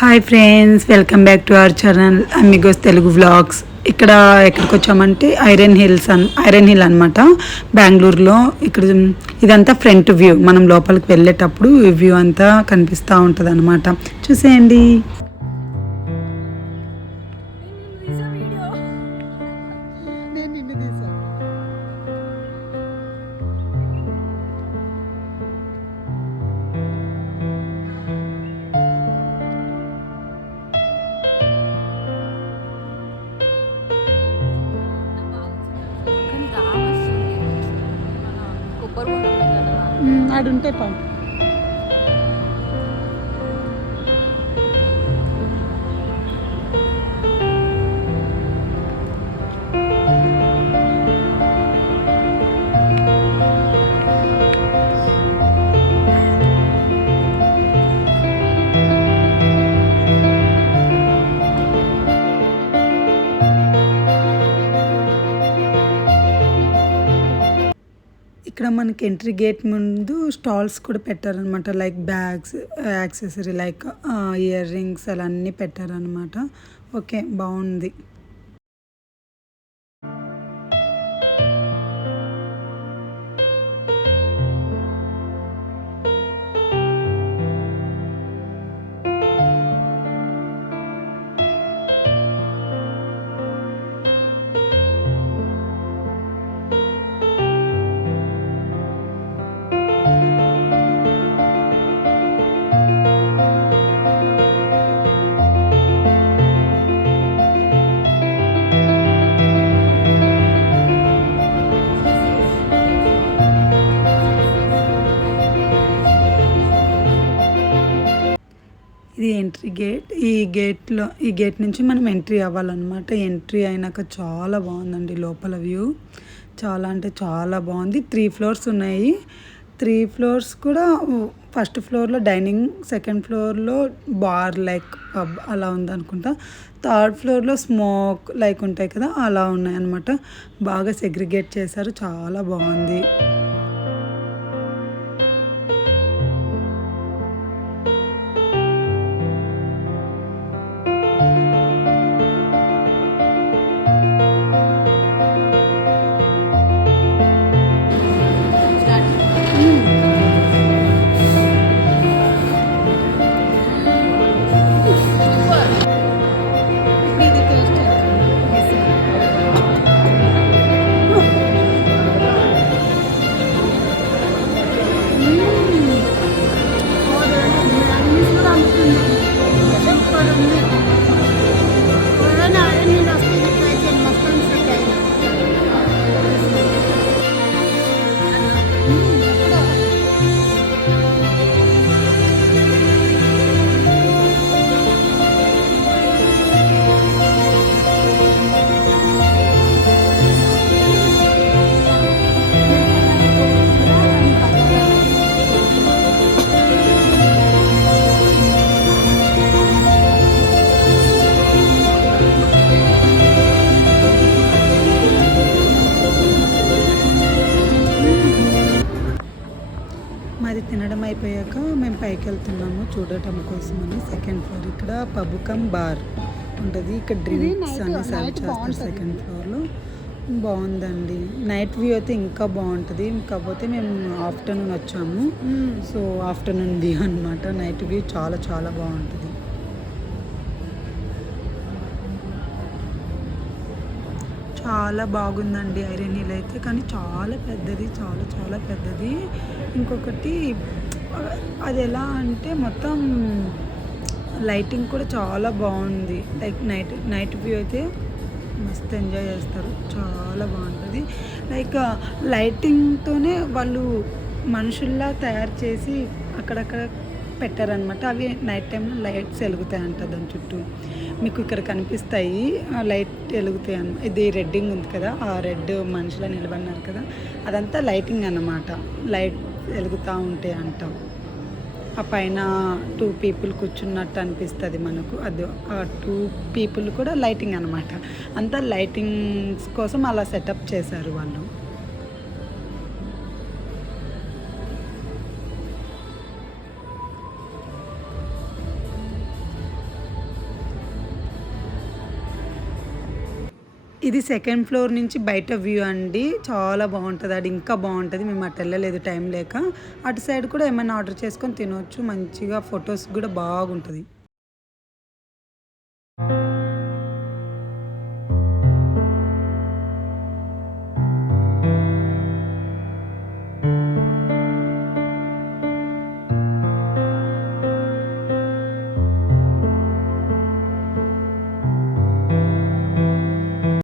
Hi friends, welcome back to our channel Amigos Telugu vlogs. ఇక్కడ ఎక్కడికి వచ్చామంటే ఐరన్ హిల్ అనమాట, బెంగళూరులో. ఇక్కడ ఇదంతా ఫ్రంట్ వ్యూ. మనం లోపలికి వెళ్ళేటప్పుడు ఈ వ్యూ అంతా కనిపిస్తూ ఉంటుంది అనమాట. చూసేయండి. ఆడుంటే పా ఇక్కడ మనకి ఎంట్రీ గేట్ ముందు స్టాల్స్ కూడా పెట్టారనమాట. Like bags, accessory like ear rings అలా అన్నీ పెట్టారనమాట. ఓకే, బాగుంది. ఇది ఎంట్రీ గేట్. ఈ గేట్ నుంచి మనం ఎంట్రీ అవ్వాలన్నమాట. ఎంట్రీ అయినాక చాలా బాగుందండి లోపల వ్యూ. చాలా అంటే చాలా బాగుంది. 3 ఫ్లోర్స్ ఉన్నాయి. 3 ఫ్లోర్స్ కూడా ఫస్ట్ ఫ్లోర్లో డైనింగ్, సెకండ్ ఫ్లోర్లో బార్ లైక్ పబ్ అలా ఉందనుకుంటా. థర్డ్ ఫ్లోర్లో స్మోక్ లైక్ ఉంటాయి కదా, అలా ఉన్నాయన్నమాట. బాగా సెగ్రిగేట్ చేశారు, చాలా బాగుంది. మాది తినడం అయిపోయాక మేము పైకి వెళ్తున్నాము చూడటం కోసమని. సెకండ్ ఫ్లోర్ ఇక్కడ పబ్ కమ్ బార్ ఉంటుంది. ఇక్కడ డ్రింక్స్ అన్ని సర్వ్ చేస్తారు సెకండ్ ఫ్లోర్లో. బాగుందండి. నైట్ వ్యూ అయితే ఇంకా బాగుంటుంది. కాకపోతే మేము ఆఫ్టర్నూన్ వచ్చాము, సో ఆఫ్టర్నూన్ వ్యూ అనమాట. నైట్ వ్యూ చాలా చాలా బాగుంటుంది. చాలా బాగుందండి ఐరన్ హిల్ అయితే. కానీ చాలా పెద్దది, చాలా చాలా పెద్దది. ఇంకొకటి అది ఎలా అంటే మొత్తం లైటింగ్ కూడా చాలా బాగుంది. లైక్ నైట్ వ్యూ అయితే మస్తు ఎంజాయ్ చేస్తారు, చాలా బాగుంటుంది. లైక్ లైటింగ్తోనే వాళ్ళు మనుషుల్లా తయారు చేసి అక్కడక్కడ పెట్టారనమాట. అవి నైట్ టైంలో లైట్స్ వెలుగుతాయి అంట దాని చుట్టూ. మీకు ఇక్కడ కనిపిస్తాయి లైట్ వెలుగుతాయి అన్నమాట. ఇది రెడ్డింగ్ ఉంది కదా, ఆ రెడ్ మనుషులు నిలబడినారు కదా, అదంతా లైటింగ్ అన్నమాట. లైట్ వెలుగుతూ ఉంటాయి అంట. ఆ పైన 2 పీపుల్ కూర్చున్నట్టు అనిపిస్తుంది మనకు. అది ఆ 2 పీపుల్ కూడా లైటింగ్ అనమాట. అంతా లైటింగ్స్ కోసం అలా సెటప్ చేశారు వాళ్ళు. ఇది సెకండ్ ఫ్లోర్ నుంచి బయట వ్యూ అండి. చాలా బాగుంటుంది. అది ఇంకా బాగుంటుంది. మేము అటు వెళ్ళలేదు టైం లేక. అటు సైడ్ కూడా ఏమైనా ఆర్డర్ చేసుకొని తినవచ్చు. మంచిగా ఫొటోస్ కూడా బాగుంటుంది.